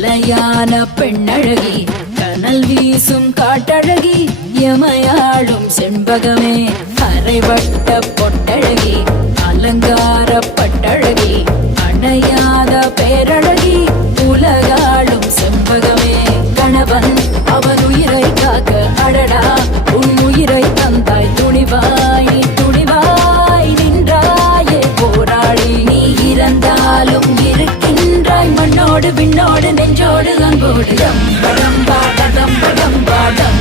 கலையான பெண்ணழகி கனல் வீசும் காட்டழகி எமையாளும் செண்பகமே அரைவட்ட பொட்டழகி அலங்கார பட்டழகி அணையாத பேரழகி உலகாளும் செண்பகமே கணவன் அவன் உயிரை காக்க அடடா உன் உயிரை தந்தாய் துணிவாய் துணிவாய் நின்றாயே போராடி நீ இறந்தாலும் இருக்கின்றாய் மண்ணோடு விண்ணோடு நெஞ்சோடு அன்போடு தம்படம் பாடம்